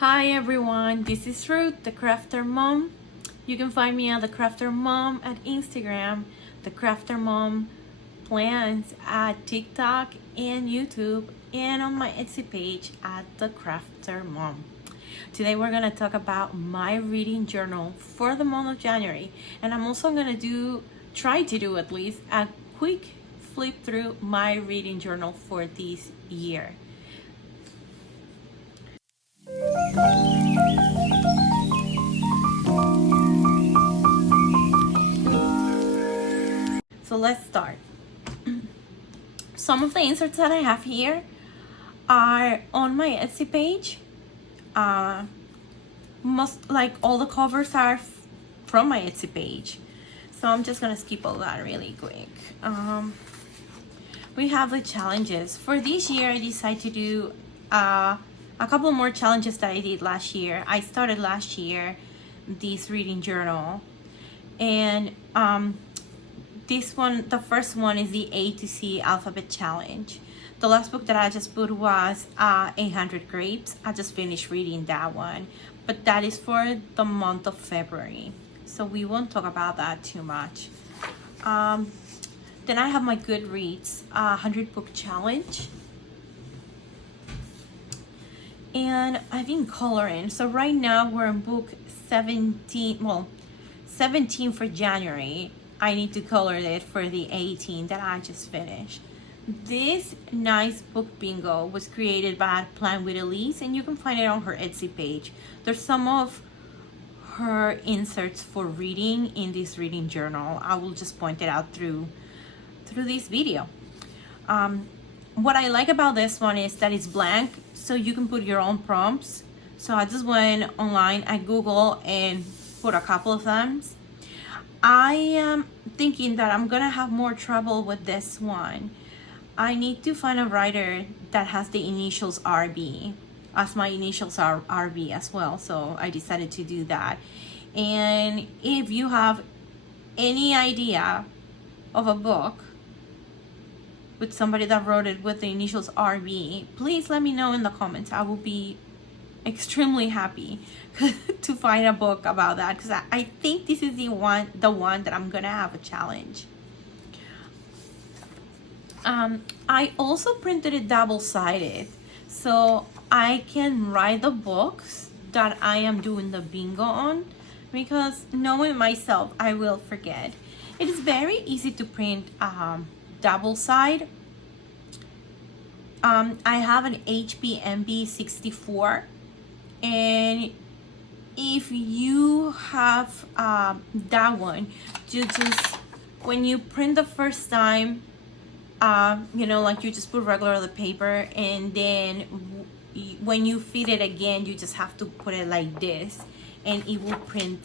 Hi everyone, this is Ruth, the Crafter Mom. You can find me at the Crafter Mom at Instagram, the Crafter Mom Plans at TikTok and YouTube, and on my Etsy page at the Crafter Mom. Today we're gonna talk about my reading journal for the month of January, and I'm also gonna try to do at least a quick flip through my reading journal for this year. So let's start. Some of the inserts that I have here are on my Etsy page. Most like all the covers are from my Etsy page. So I'm just gonna skip all that really quick. We have the challenges. For this year, I decided to do a couple more challenges that I did last year. I started last year this reading journal, and this one, the first one is the A to C alphabet challenge. The last book that I just put was 800 Grapes. I just finished reading that one, but that is for the month of February, so we won't talk about that too much. Then I have my Goodreads 100 book challenge, and I've been coloring. So right now we're in book 17, 17 for January. I need to color it for the 18 that I just finished. This nice book bingo was created by Plan with Elise, and you can find it on her Etsy page. There's some of her inserts for reading in this reading journal. I will just point it out through this video. What I like about this one is that it's blank, so you can put your own prompts. So I just went online at Google and put a couple of them. I am thinking that I'm gonna have more trouble with this one. I need to find a writer that has the initials RB, as my initials are RB as well, so I decided to do that. And if you have any idea of a book with somebody that wrote it with the initials RB, please let me know in the comments. I will be extremely happy to find a book about that, because I think this is the one that I'm gonna have a challenge. I also printed it double-sided so I can write the books that I am doing the bingo on, because knowing myself, I will forget. It is very easy to print double side. I have an HP MB 64, and if you have that one, you just, when you print the first time, like you just put regular on the paper, and then when you feed it again, you just have to put it like this, and it will print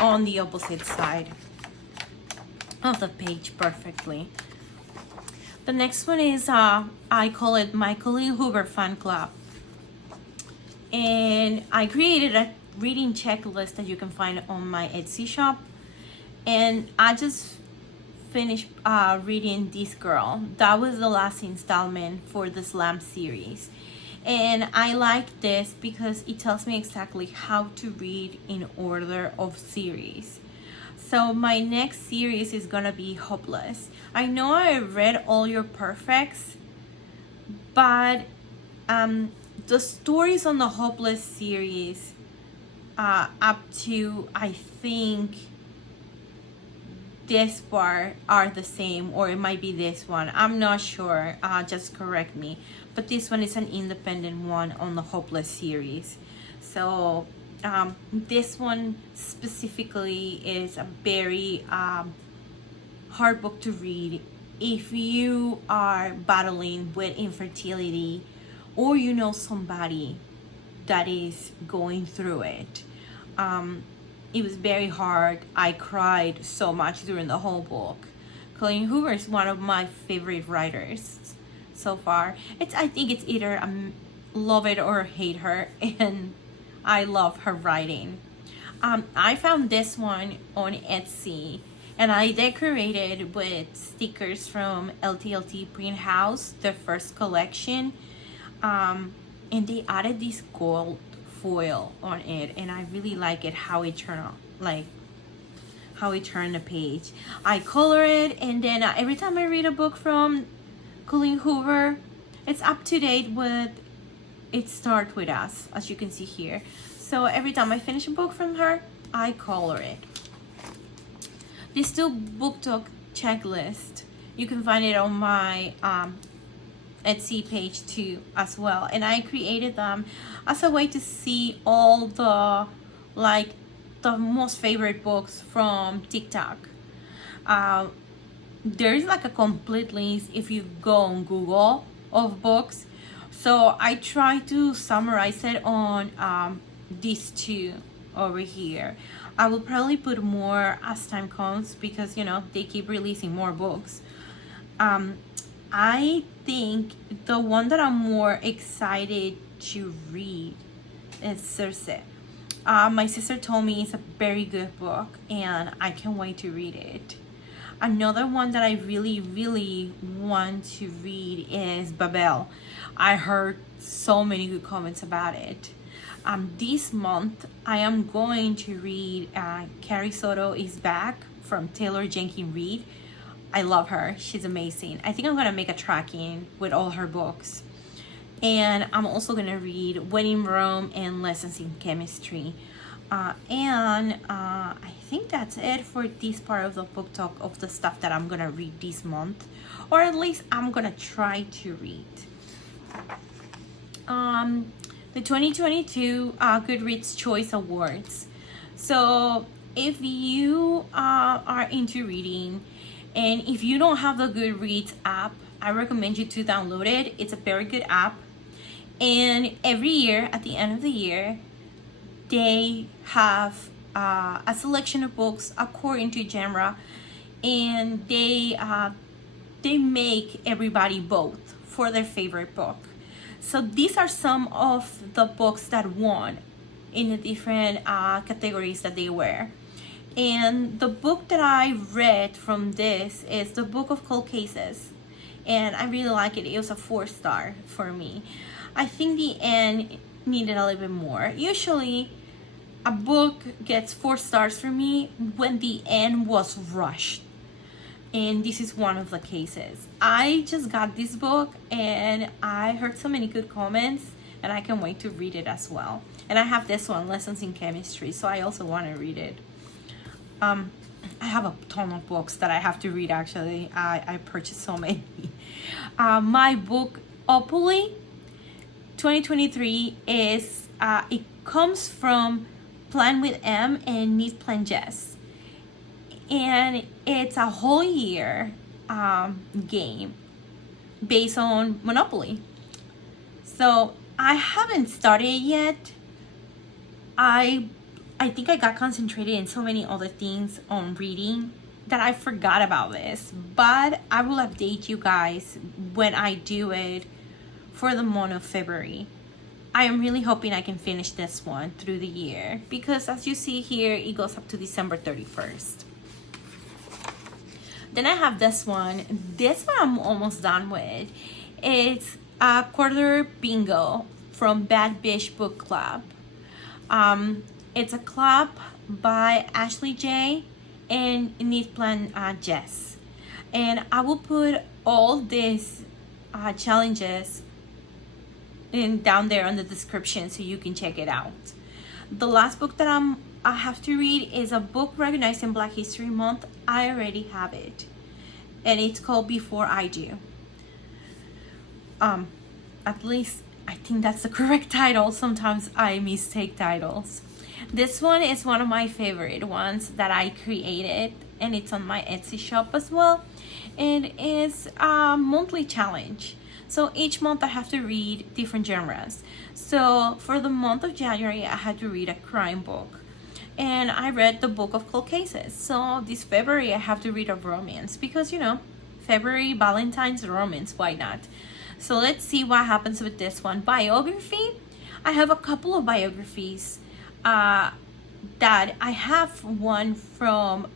on the opposite side of the page perfectly. The next one is I call it my Colleen Hoover fan club, and I created a reading checklist that you can find on my Etsy shop, and I just finished reading This Girl. That was the last installment for the Slam series, and I like this because it tells me exactly how to read in order of series. So my next series is gonna be Hopeless. I know I read all your perfects, but the stories on the Hopeless series up to, I think, this part are the same, or it might be this one. I'm not sure, just correct me. But this one is an independent one on the Hopeless series. So this one specifically is a very hard book to read if you are battling with infertility, or you know somebody that is going through it. It was very hard. I cried so much during the whole book. Colleen Hoover is one of my favorite writers so far. I think it's either love it or hate her, and I love her writing. I found this one on Etsy, and I decorated with stickers from LTLT Print House, their first collection, and they added this gold foil on it, and I really like it how it turned out, like how it turned the page. I color it, and then every time I read a book from Colleen Hoover, it's up to date with It Start With Us, as you can see here. So every time I finish a book from her, I color it. This still book talk checklist, you can find it on my Etsy page too as well, and I created them as a way to see all the most favorite books from TikTok. There is like a complete list if you go on Google of books, so I try to summarize it on these two over here. I will probably put more as time comes because, you know, they keep releasing more books. I think the one that I'm more excited to read is Circe. My sister told me it's a very good book, and I can't wait to read it. Another one that I really want to read is Babel. I heard so many good comments about it. This month I am going to read Carrie Soto Is Back from Taylor Jenkins Reid. I love her. She's amazing. I think I'm gonna make a tracking with all her books. And I'm also gonna read When in Rome and Lessons in Chemistry. I think that's it for this part of the book talk of the stuff that I'm gonna read this month, or at least I'm gonna try to read. The 2022 Goodreads Choice Awards. So if you are into reading, and if you don't have the Goodreads app, I recommend you to download it. It's a very good app. And every year, at the end of the year, they have a selection of books according to genre, and they make everybody vote for their favorite book. So these are some of the books that won in the different categories that they were. And the book that I read from this is the Book of Cold Cases, and I really like it. It was a 4-star for me. I think the end needed a little bit more. Usually a book gets 4 stars for me when the end was rushed, and this is one of the cases. I just got this book and I heard so many good comments, and I can wait to read it as well. And I have this one, Lessons in Chemistry, so I also want to read it. I have a ton of books that I have to read. Actually, I purchased so many. My book Opoly 2023 is it comes from Plan with M and Meet Plan Jess, and it's a whole year game based on Monopoly. So I haven't started it yet. I think I got concentrated in so many other things on reading that I forgot about this, but I will update you guys when I do it for the month of February. I am really hoping I can finish this one through the year, because as you see here, it goes up to December 31st. Then I have this one. This one I'm almost done with. It's a quarter bingo from Bad Bitch Book Club. It's a club by Ashley J and Need Plan Jess. And I will put all these challenges down there on the description so you can check it out. The last book that I have to read is a book recognized in Black History Month. I already have it, and it's called Before I Do. At least I think that's the correct title. Sometimes I mistake titles. This one is one of my favorite ones that I created, and it's on my Etsy shop as well. It is a monthly challenge. So each month I have to read different genres. So for the month of January, I had to read a crime book, and I read the Book of Cold Cases. So this February I have to read a romance, because, you know, February, Valentine's, romance, why not? So let's see what happens with this one. Biography. I have a couple of biographies that I have one from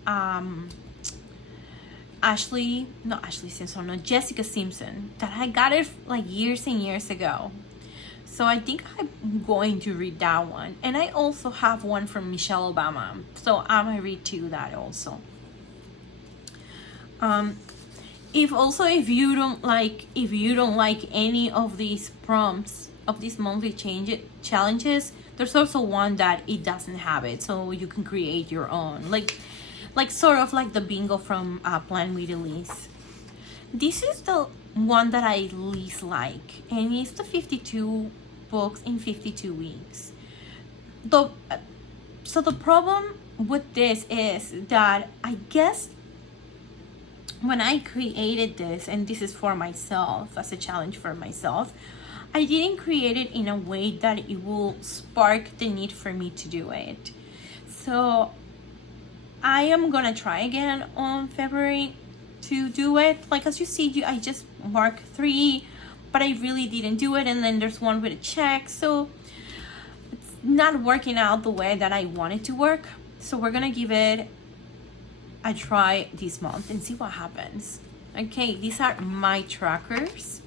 Jessica Simpson, that I got it like years and years ago. So I think I'm going to read that one. And I also have one from Michelle Obama. So I might read too that also. If you don't like any of these prompts of these monthly challenges, there's also one that it doesn't have it, so you can create your own, like sort of like the bingo from Plan with Elise. This is the one that I least like, and it's the 52 books in 52 weeks. So the problem with this is that I guess when I created this, and this is for myself, as a challenge for myself, I didn't create it in a way that it will spark the need for me to do it. So I am gonna try again on February to do it. Like, as you see, I just marked 3, but I really didn't do it, and then there's one with a check, so it's not working out the way that I want it to work. So we're gonna give it a try this month and see what happens. Okay, these are my trackers,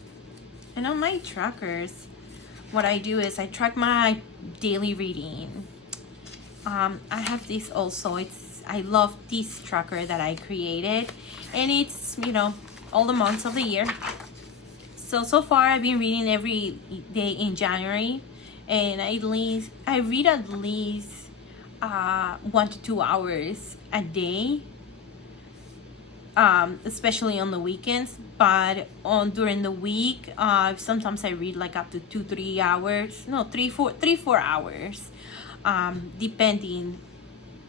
and on my trackers, what I do is I track my daily reading. I have this also. I love this tracker that I created, and it's, all the months of the year. So far I've been reading every day in January, and I read at least 1 to 2 hours a day, especially on the weekends. But during the week, sometimes I read like up to 2-3 hours, no, 3-4 hours, depending,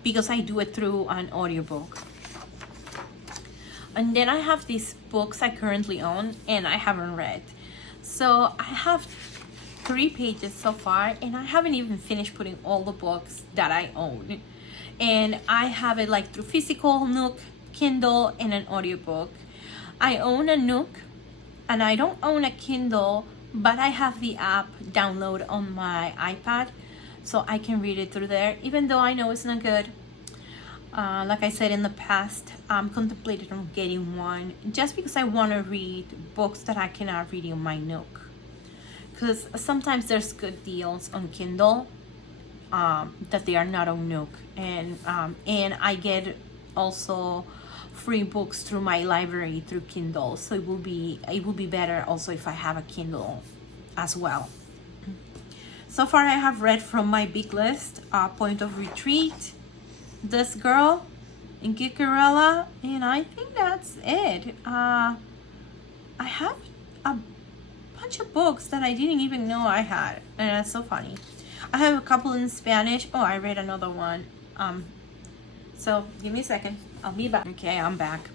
because I do it through an audiobook. And then I have these books I currently own and I haven't read. So I have 3 pages so far, and I haven't even finished putting all the books that I own. And I have it like through physical, Nook, Kindle, and an audiobook. I own a Nook, and I don't own a Kindle, but I have the app download on my iPad, so I can read it through there, even though I know it's not good. Like I said in the past, I'm contemplating on getting one just because I want to read books that I cannot read in my Nook. Because sometimes there's good deals on Kindle that they are not on Nook, and I get also free books through my library through Kindle. So it will be better also if I have a Kindle as well. So far I have read from my big list, Point of Retreat, This Girl, and Gikarella, and I think that's it. I have a bunch of books that I didn't even know I had, and that's so funny. I have a couple in Spanish. Oh, I read another one. So give me a second, I'll be back. Okay, I'm back.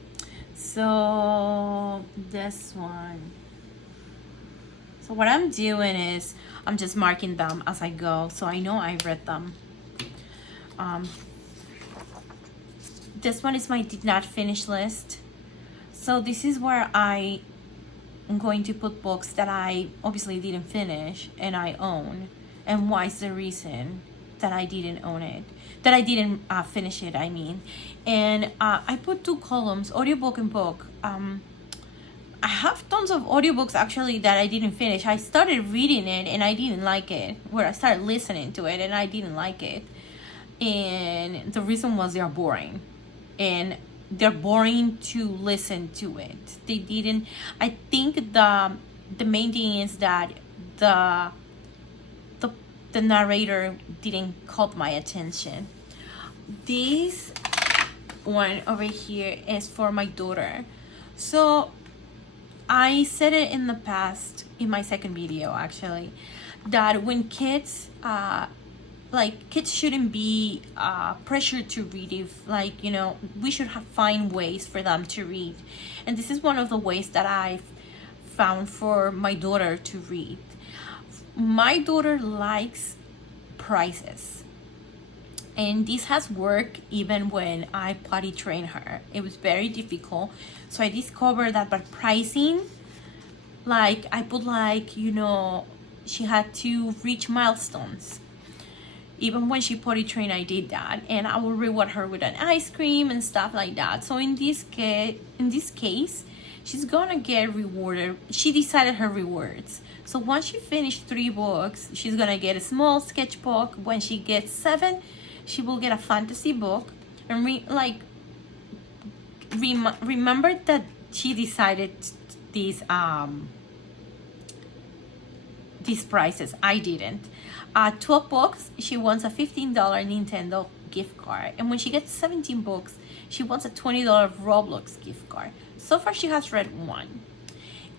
So this one. So what I'm doing is I'm just marking them as I go, so I know I read them. This one is my did not finish list. So this is where I am going to put books that I obviously didn't finish and I own, and why is the reason that I didn't own it, that I didn't finish it, I mean. And I put 2 columns, audiobook and book. I have tons of audiobooks actually that I didn't finish. I started reading it and I didn't like it, where I started listening to it and I didn't like it. And the reason was they're boring. And they're boring to listen to it. They didn't, I think the main thing is that the narrator didn't caught my attention. This one over here is for my daughter. So I said it in the past, in my second video actually, that when kids, kids shouldn't be pressured to read. If we should find ways for them to read. And this is one of the ways that I've found for my daughter to read. My daughter likes prizes, and this has worked even when I potty trained her. It was very difficult, so I discovered that by pricing, I put she had to reach milestones. Even when she potty trained, I did that, and I will reward her with an ice cream and stuff like that. So in this case, she's gonna get rewarded. She decided her rewards. So once she finished 3 books, she's gonna get a small sketchbook. When she gets 7, she will get a fantasy book. And remember that she decided these prices. I didn't. 12 books, she wants a $15 Nintendo gift card. And when she gets 17 books, she wants a $20 Roblox gift card. So far, she has read 1.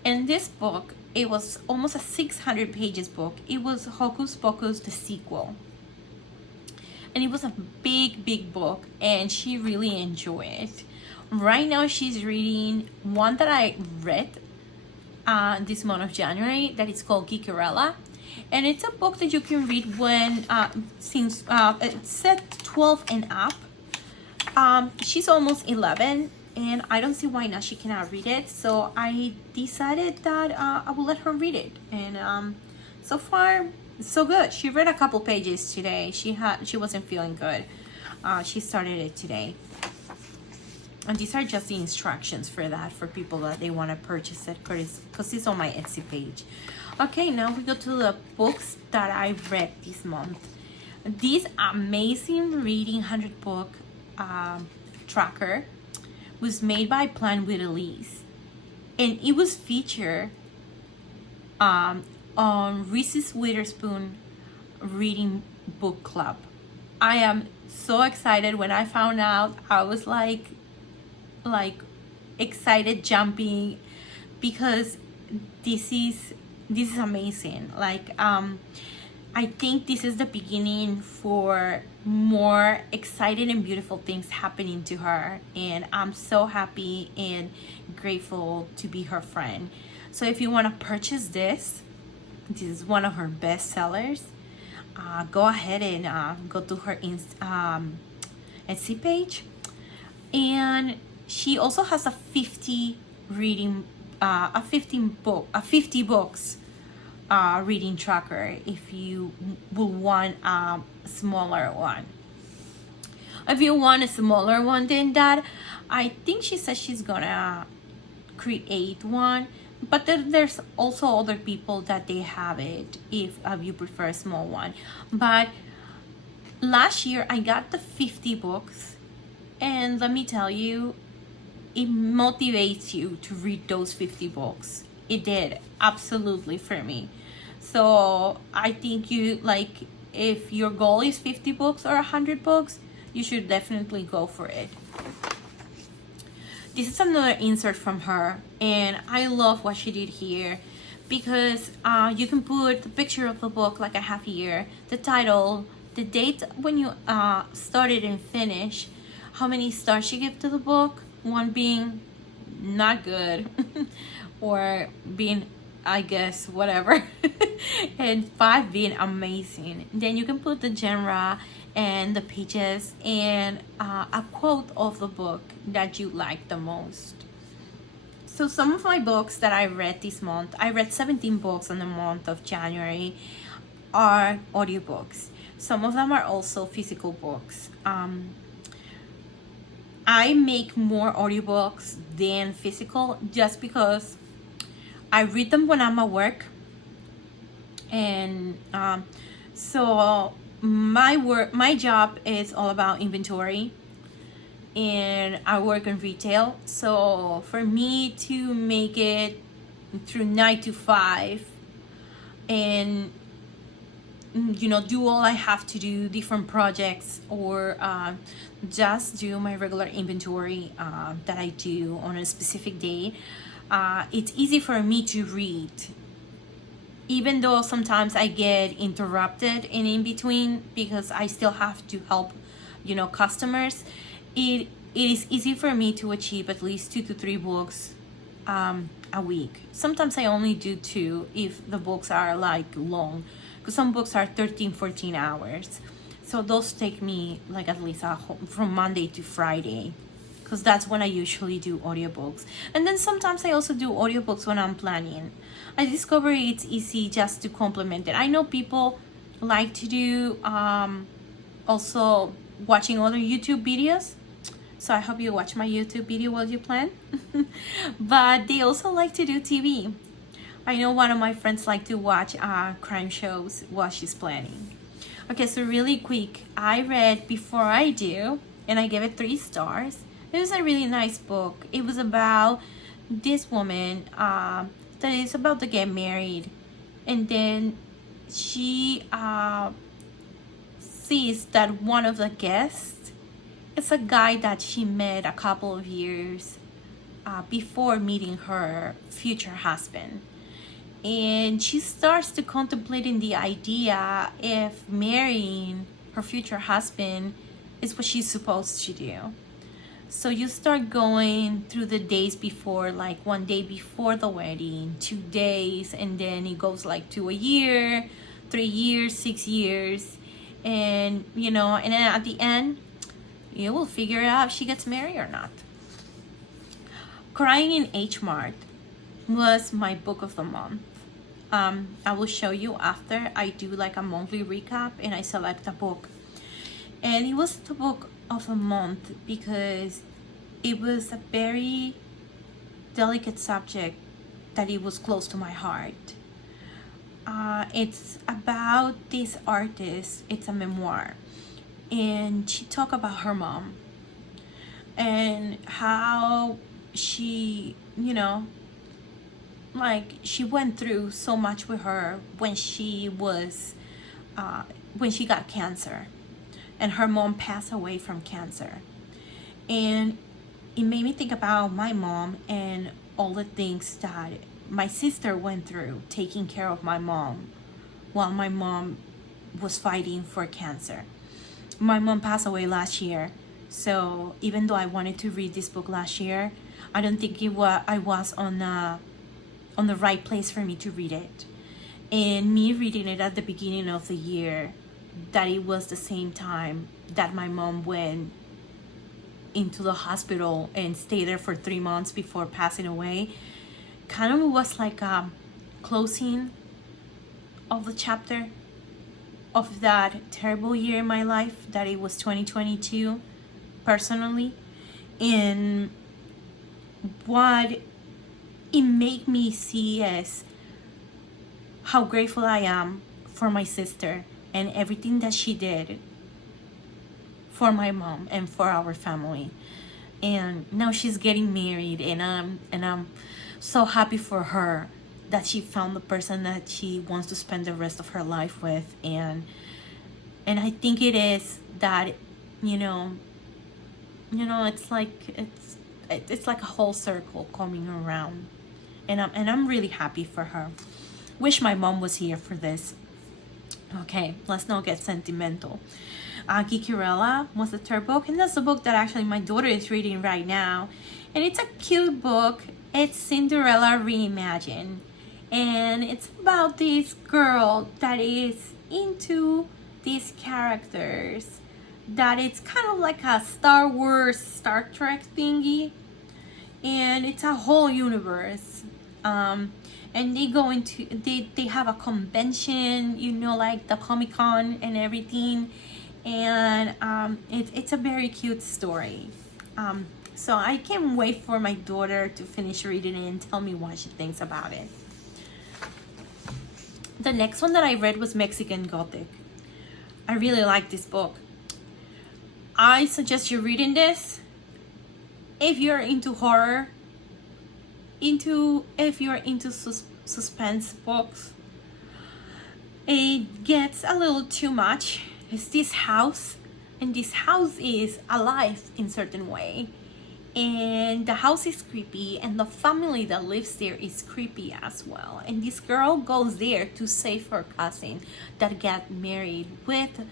And this book, it was almost a 600 pages book. It was Hocus Pocus, the sequel. And it was a big book, and she really enjoyed it. Right now, she's reading one that I read this month of January that is called Geekerella. And it's a book that you can read when, since it's set 12 and up. She's almost 11, and I don't see why not she cannot read it. So I decided that I will let her read it. And so far, so good. She read a couple pages today. She wasn't feeling good. She started it today. And these are just the instructions for that, for people that they want to purchase it, because it's on my Etsy page. Okay, now we go to the books that I read this month. This amazing reading 100 book tracker was made by Plan with Elise, and it was featured on Reese's Witherspoon Reading Book Club. I am so excited. When I found out, I was like excited, jumping, because this is amazing. I think this is the beginning for more exciting and beautiful things happening to her, and I'm so happy and grateful to be her friend. So if you want to purchase this is one of her best sellers. Go ahead and go to her Etsy page. And she also has a 50 books reading tracker if you will want a smaller one. If you want a smaller one than that, I think she says she's gonna create one. But there's also other people that they have it if you prefer a small one. But last year I got the 50 books, and let me tell you, it motivates you to read those 50 books. It did, absolutely, for me. So I think if your goal is 50 books or 100 books, you should definitely go for it. This is another insert from her, and I love what she did here, because you can put the picture of the book like I have here, the title, the date when you started and finished, how many stars you give to the book, 1 being not good or being, I guess, whatever, and 5 being amazing. Then you can put the genre and the pages and a quote of the book that you like the most. So some of my books that I read this month, I read 17 books in the month of January, are audiobooks. Some of them are also physical books. I make more audiobooks than physical just because I read them when I'm at work. And so my job is all about inventory, and I work in retail. So for me to make it through 9 to 5 and do all I have to do, different projects, or just do my regular inventory that I do on a specific day, it's easy for me to read. Even though sometimes I get interrupted in between because I still have to help, customers, it is easy for me to achieve at least 2 to 3 books a week. Sometimes I only do 2 if the books are long, because some books are 13-14 hours. So those take me at least from Monday to Friday, because that's when I usually do audiobooks. And then sometimes I also do audiobooks when I'm planning. I discover it's easy just to complement it. I know people like to do also watching other YouTube videos. So I hope you watch my YouTube video while you plan. But they also like to do TV. I know one of my friends like to watch crime shows while she's planning. Okay, so really quick, I read Before I Do, and I gave it 3 stars. It was a really nice book. It was about this woman that is about to get married, and then she sees that one of the guests is a guy that she met a couple of years before meeting her future husband. And she starts to contemplating the idea if marrying her future husband is what she's supposed to do. So you start going through the days before, like 1 day before the wedding, 2 days, and then it goes like to a year, 3 years, 6 years. And, you know, and then at the end, you will figure out if she gets married or not. Crying in H Mart was my book of the month. I will show you after I do like a monthly recap and I select a book. And it was the book of the month because it was a very delicate subject that it was close to my heart. It's about this artist. It's a memoir, and she talked about her mom and how she, you know, like she went through so much with her when she was when she got cancer, and her mom passed away from cancer. And it made me think about my mom and all the things that my sister went through taking care of my mom while my mom was fighting for cancer. My mom passed away last year, so even though I wanted to read this book last year, I don't think I was on the right place for me to read it. And me reading it at the beginning of the year, that it was the same time that my mom went into the hospital and stayed there for 3 months before passing away, kind of was like a closing of the chapter of that terrible year in my life, that it was 2022 personally. And what it made me see as how grateful I am for my sister and everything that she did for my mom and for our family. And now she's getting married, and I'm so happy for her that she found the person that she wants to spend the rest of her life with. And I think it is that, you know, it's like it's like a whole circle coming around, and I'm really happy for her. Wish my mom was here for this. Okay, let's not get sentimental. Geekerella was the 3rd book, and that's the book that actually my daughter is reading right now. And it's a cute book. It's Cinderella Reimagined. And it's about this girl that is into these characters, that it's kind of like a Star Wars, Star Trek thingy. And it's a whole universe. And they go into, they have a convention, you know, like the Comic-Con and everything. And it's a very cute story. So I can't wait for my daughter to finish reading it and tell me what she thinks about it. The next one that I read was Mexican Gothic. I really like this book. I suggest you reading this if you're into horror, if you're into suspense books. It gets a little too much. It's this house, and this house is alive in certain way, and the house is creepy, and the family that lives there is creepy as well. And this girl goes there to save her cousin that got married with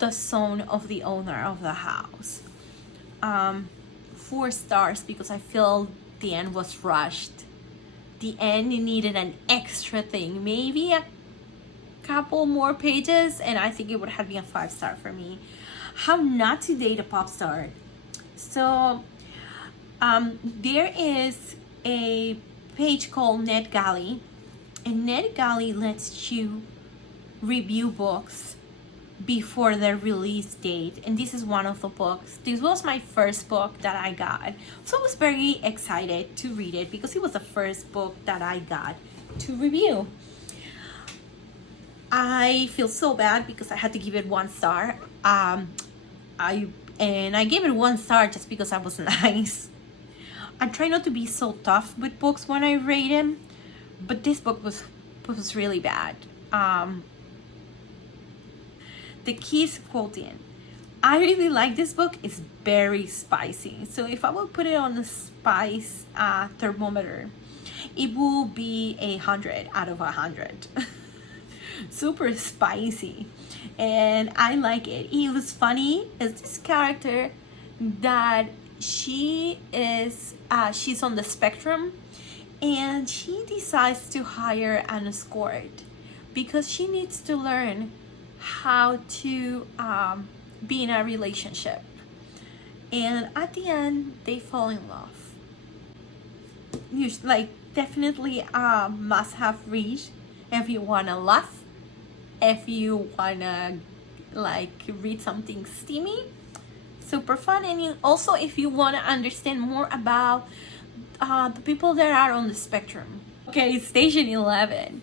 the son of the owner of the house. 4 stars because I feel the end was rushed. The end needed an extra thing, maybe a couple more pages, and I think it would have been a 5-star for me. How Not to Date a Pop Star. So there is a page called NetGalley, and NetGalley lets you review books before the release date, and this is one of the books. This was my first book that I got, so I was very excited to read it because it was the first book that I got to review. I feel so bad because I had to give it 1 star. I gave it 1 star just because I was nice. I try not to be so tough with books when I rate them, but this book was really bad. The Keys Quotient. I really like this book. It's very spicy. So if I would put it on the spice thermometer, it will be 100 out of 100. Super spicy, and I like it. It was funny. It's this character that she's on the spectrum, and she decides to hire an escort because she needs to learn how to be in a relationship, and at the end they fall in love. You definitely must have read if you wanna laugh, if you wanna read something steamy. Super fun. And also if you want to understand more about the people that are on the spectrum. Okay, Station 11.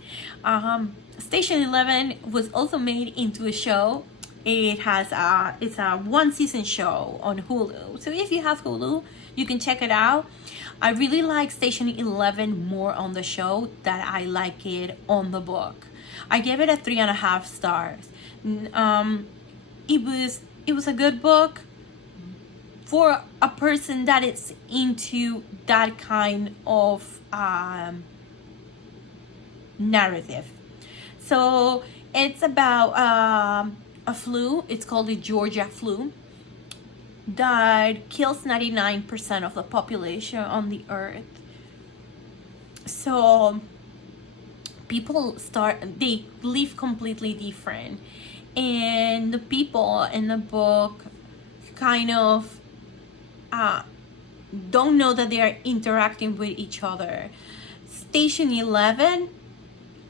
Station 11 was also made into a show. It's a 1-season show on Hulu. So if you have Hulu, you can check it out. I really like Station 11 more on the show than I like it on the book. I gave it a 3.5 stars. It was a good book for a person that is into that kind of narrative. So it's about a flu. It's called the Georgia flu that kills 99% of the population on the earth. So people they live completely different, and the people in the book kind of don't know that they are interacting with each other. Station 11,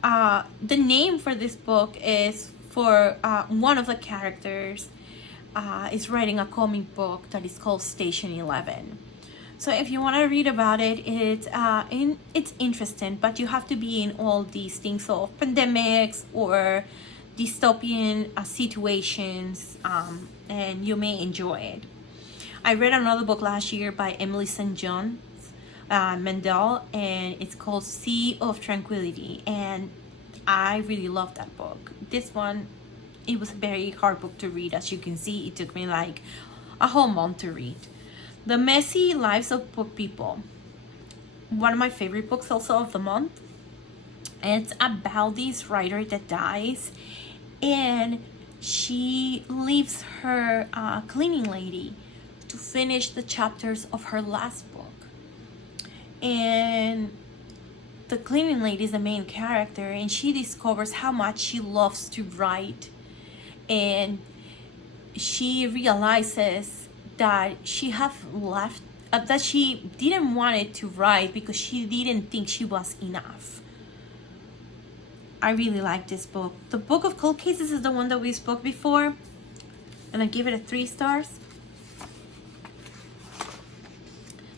the name for this book is for one of the characters is writing a comic book that is called Station 11. So if you want to read about it, it's interesting, but you have to be in all these things of pandemics or dystopian situations, and you may enjoy it. I read another book last year by Emily St. John Mandel, and it's called Sea of Tranquility, and I really loved that book. This one, it was a very hard book to read. As you can see, it took me like a whole month to read. The Messy Lives of Book People, one of my favorite books also of the month. It's about this writer that dies, and she leaves her cleaning lady to finish the chapters of her last book. And the cleaning lady is the main character, and she discovers how much she loves to write, and she realizes that she have left that she didn't want it to write because she didn't think she was enough. I really like this book. The Book of Cold Cases is the one that we spoke before, and I give it a 3 stars.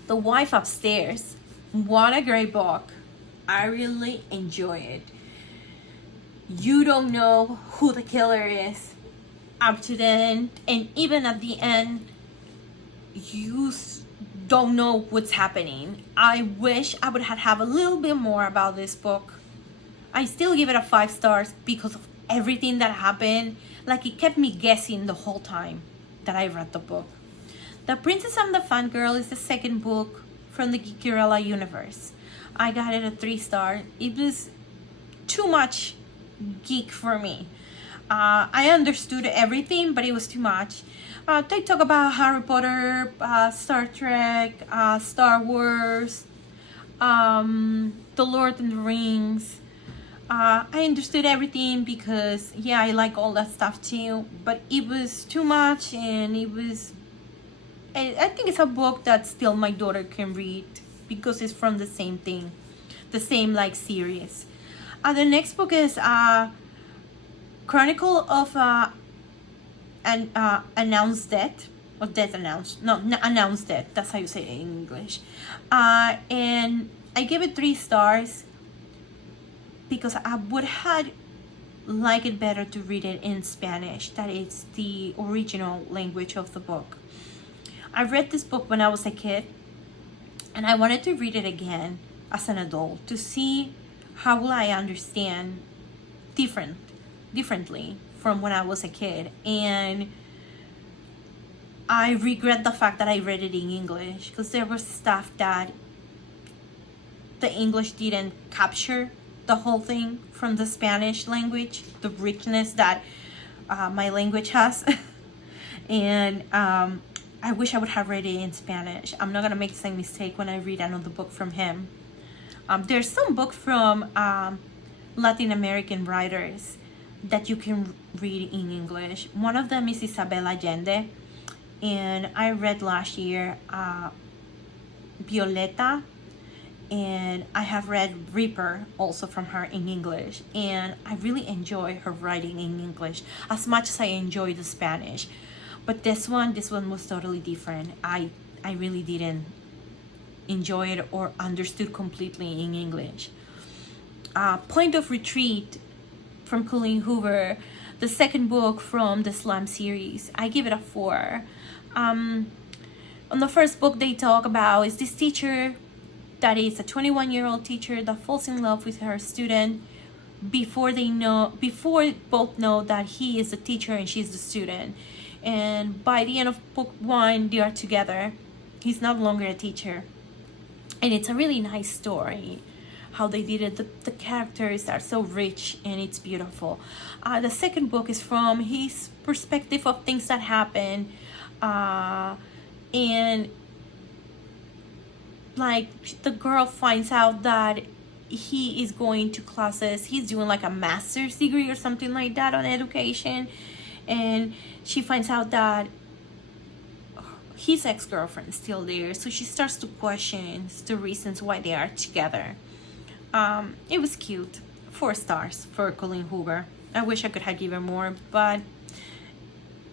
The Wife Upstairs, what a great book. I really enjoy it. You don't know who the killer is up to the end, and even at the end you don't know what's happening. I wish I would have a little bit more about this book. I still give it a 5 stars because of everything that happened. It kept me guessing the whole time that I read the book. The Princess and the Fangirl is the second book from the Geekerella universe. I got it a 3 star. It was too much geek for me. I understood everything, but it was too much. They talk about Harry Potter, Star Trek, Star Wars, The Lord of the Rings. I understood everything because, yeah, I like all that stuff too, but it was too much, and I think it's a book that still my daughter can read because it's from the same thing, the same series. The next book is Chronicle of announced it, or death announced, no, announced it. That's how you say it in English. And I gave it 3 stars because I would have liked it better to read it in Spanish. That is the original language of the book. I read this book when I was a kid, and I wanted to read it again as an adult to see how will I understand differently from when I was a kid. And I regret the fact that I read it in English, because there was stuff that the English didn't capture the whole thing from the Spanish language, the richness that my language has. And I wish I would have read it in Spanish. I'm not gonna make the same mistake when I read another book from him. There's some books from Latin American writers that you can read in English. One of them is Isabel Allende, and I read last year Violeta, and I have read Reaper also from her in English, and I really enjoy her writing in English as much as I enjoy the Spanish. But this one was totally different. I really didn't enjoy it or understood completely in English. Point of Retreat from Colleen Hoover, the second book from the Slam series, I give it a 4. On the first book they talk about is this teacher that is a 21-year-old teacher that falls in love with her student before both know that he is the teacher and she's the student. And by the end of book 1, they are together. He's no longer a teacher. And it's a really nice story, how they did it. The characters are so rich and it's beautiful. The second book is from his perspective of things that happen. And like the girl finds out that he is going to classes. He's doing like a master's degree or something like that on education. And she finds out that his ex-girlfriend is still there, so she starts to question the reasons why they are together. It was cute. 4 stars for Colleen Hoover. I wish I could have given more, but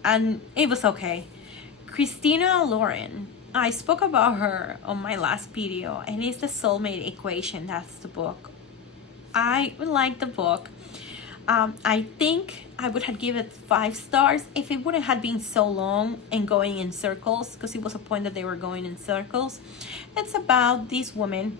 it was okay. Christina Lauren, I spoke about her on my last video, and it's the Soulmate Equation. That's the book. I like the book. I think I would have given it 5 stars if it wouldn't have been so long and going in circles, because it was a point that they were going in circles. It's about this woman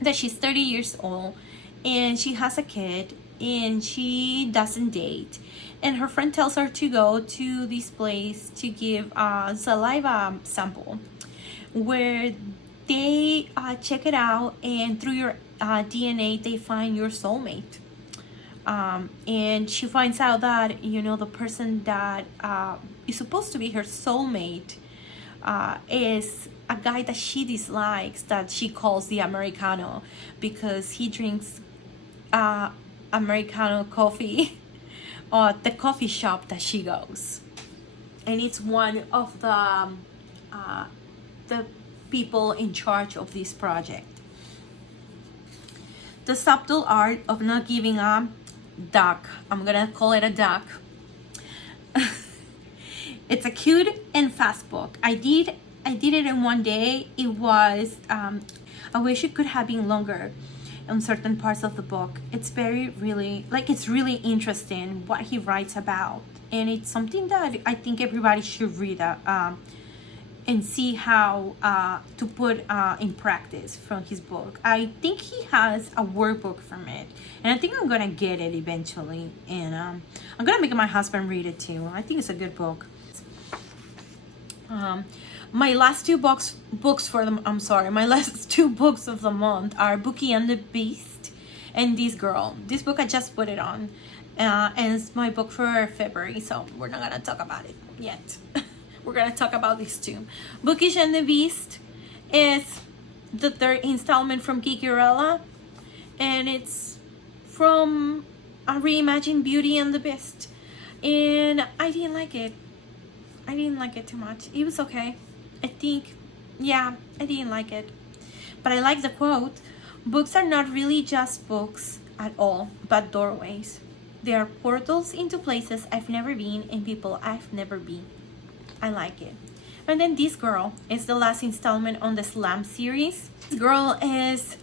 that she's 30 years old and she has a kid and she doesn't date, and her friend tells her to go to this place to give a saliva sample where they check it out, and through your DNA they find your soulmate. And she finds out that, you know, the person that is supposed to be her soulmate is a guy that she dislikes, that she calls the Americano, because he drinks Americano coffee at the coffee shop that she goes. And it's one of the people in charge of this project. The Subtle Art of Not Giving Up. Duck. I'm gonna call it a duck. It's a cute and fast book. I did it in one day. It was I wish it could have been longer on certain parts of the book. It's it's really interesting what he writes about, and it's something that I think everybody should read and see how to put in practice from his book. I think he has a workbook from it, and I think I'm gonna get it eventually, and I'm gonna make my husband read it too. I think it's a good book. My last 2 books my last 2 books of the month are Bookie and the Beast and This Girl. This book I just put it on, and it's my book for February, so we're not gonna talk about it yet. We're gonna talk about these 2. Bookish and the Beast is the 3rd installment from Kikirella, and it's from a reimagined Beauty and the Beast, and I didn't like it. I didn't like it too much. It was okay. I think, yeah, I didn't like it. But I like the quote, "Books are not really just books at all, but doorways." They are portals into places I've never been and people I've never been. I like it. And then this girl is the last installment on the Slam series. This girl is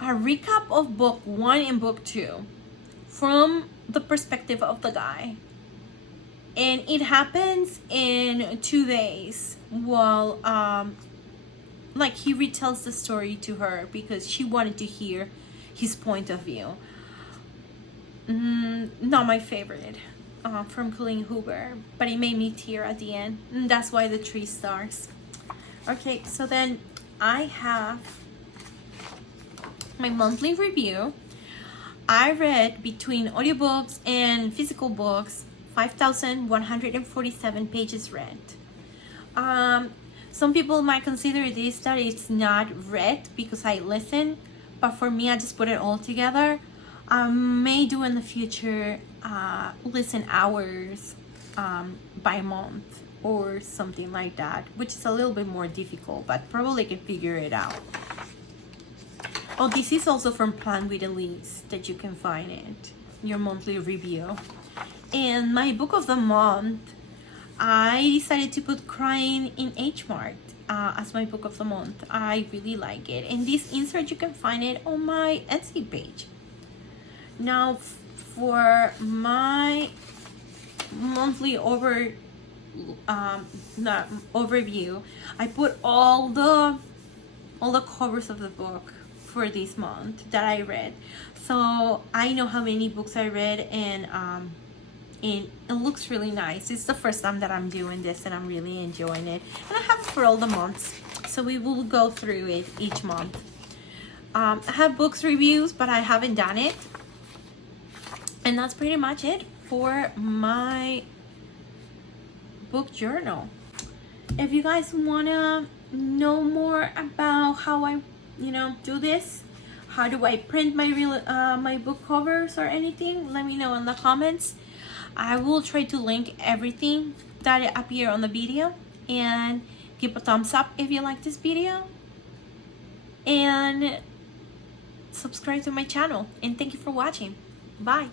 a recap of book 1 and book 2 from the perspective of the guy. And it happens in 2 days while like he retells the story to her because she wanted to hear his point of view. Not my favorite from Colleen Hoover, but it made me tear at the end. And that's why the 3 stars. Okay, so then I have my monthly review. I read between audiobooks and physical books 5,147 pages read. Some people might consider this that it's not read because I listen, but for me I just put it all together. I may do in the future listen hours by month or something like that, which is a little bit more difficult, but probably can figure it out. Oh, this is also from Plan with Elise that you can find it, your monthly review. And my book of the month, I decided to put Crying in H Mart as my book of the month. I really like it. And this insert, you can find it on my Etsy page. Now, for my monthly overview, I put all the covers of the book for this month that I read, so I know how many books I read, and it looks really nice. It's the first time that I'm doing this and I'm really enjoying it, and I have it for all the months, so we will go through it each month. I have books reviews, but I haven't done it, and that's pretty much it for my book journal. If you guys wanna know more about how I do this, how do I print my my book covers or anything, let me know in the comments. I will try to link everything that appear on the video, and give a thumbs up if you like this video, and subscribe to my channel, and thank you for watching. Bye.